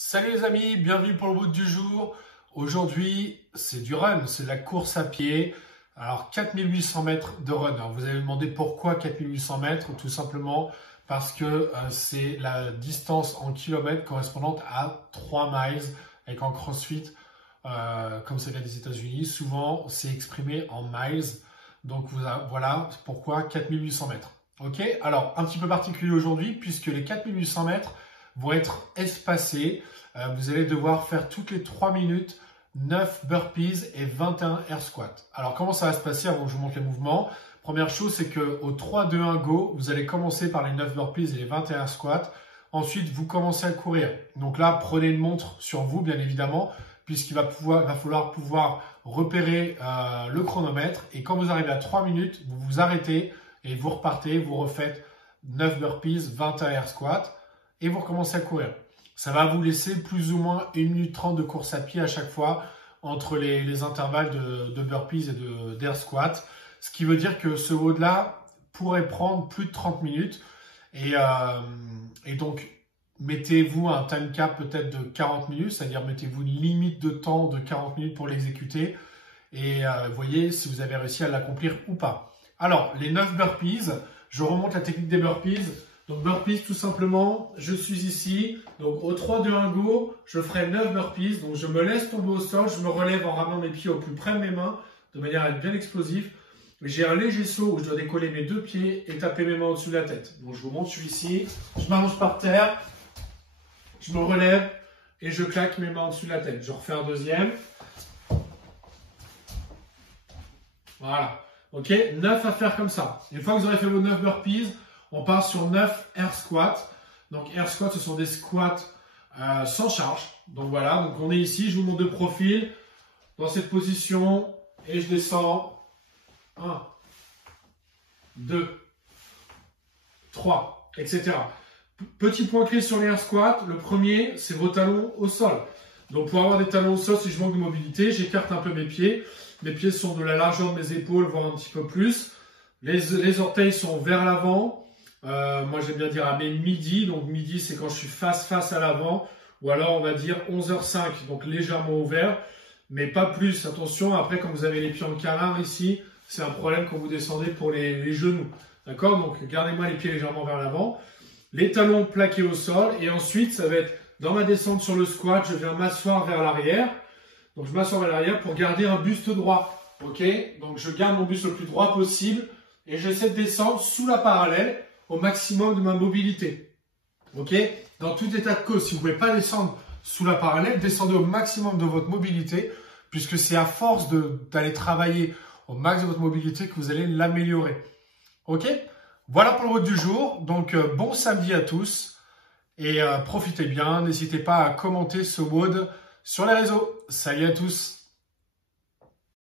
Salut les amis, bienvenue pour le WOD du jour. Aujourd'hui, c'est du run, c'est de la course à pied. Alors 4800 mètres de run. Alors, vous allez me demander pourquoi 4800 mètres. Tout simplement parce que c'est la distance en kilomètres correspondante à 3 miles. Et qu'en CrossFit, comme c'est le cas des États-Unis, souvent c'est exprimé en miles. Donc voilà pourquoi 4800 mètres. Ok, alors un petit peu particulier aujourd'hui puisque les 4800 mètres vont être espacés. Vous allez devoir faire toutes les 3 minutes 9 burpees et 21 air squats. Alors comment ça va se passer avant que je vous montre les mouvements? Première chose, c'est qu'au 3, 2, 1, go, vous allez commencer par les 9 burpees et les 21 air squats. Ensuite, vous commencez à courir. Donc là, prenez une montre sur vous, bien évidemment, puisqu'il va falloir pouvoir repérer le chronomètre. Et quand vous arrivez à 3 minutes, vous vous arrêtez et vous repartez, vous refaites 9 burpees, 21 air squats et vous recommencez à courir. Ça va vous laisser plus ou moins 1 minute 30 de course à pied à chaque fois entre les intervalles de burpees et d'air squat. Ce qui veut dire que ce WOD-là pourrait prendre plus de 30 minutes. Et donc, mettez-vous un time cap peut-être de 40 minutes, c'est-à-dire mettez-vous une limite de temps de 40 minutes pour l'exécuter. Et voyez si vous avez réussi à l'accomplir ou pas. Alors, les 9 burpees, je remonte la technique des burpees. Donc burpees, tout simplement, je suis ici. Donc au 3, 2, 1, go, je ferai 9 burpees. Donc je me laisse tomber au sol, je me relève en ramenant mes pieds au plus près de mes mains, de manière à être bien explosif. J'ai un léger saut où je dois décoller mes 2 pieds et taper mes mains au-dessus de la tête. Donc je vous montre, je suis ici, je m'allonge par terre, je me relève et je claque mes mains au-dessus de la tête. Je refais un deuxième. Voilà. Ok, 9 à faire comme ça. Une fois que vous aurez fait vos 9 burpees, on part sur 9 air squats. Donc air squats, ce sont des squats sans charge. Donc voilà, donc on est ici, je vous montre de profil, dans cette position, et je descends. 1, 2, 3, etc. Petit point clé sur les air squats, le premier, c'est vos talons au sol. Donc pour avoir des talons au sol, si je manque de mobilité, j'écarte un peu mes pieds. Mes pieds sont de la largeur de mes épaules, voire un petit peu plus. Les orteils sont vers l'avant. Moi, j'aime bien dire à mes midis. Donc, midi, c'est quand je suis face à l'avant. Ou alors, on va dire 11h05, donc légèrement ouvert. Mais pas plus. Attention, après, quand vous avez les pieds en canard ici, c'est un problème quand vous descendez pour les genoux. D'accord? Donc, gardez-moi les pieds légèrement vers l'avant. Les talons plaqués au sol. Et ensuite, ça va être dans ma descente sur le squat, je viens m'asseoir vers l'arrière. Donc, je m'assois vers l'arrière pour garder un buste droit. Ok? Donc, je garde mon buste le plus droit possible. Et j'essaie de descendre sous la parallèle au maximum de ma mobilité. Ok? Dans tout état de cause, si vous ne pouvez pas descendre sous la parallèle, descendez au maximum de votre mobilité, puisque c'est à force d'aller travailler au max de votre mobilité que vous allez l'améliorer. Ok? Voilà pour le WOD du jour. Donc, bon samedi à tous et profitez bien. N'hésitez pas à commenter ce WOD sur les réseaux. Salut à tous!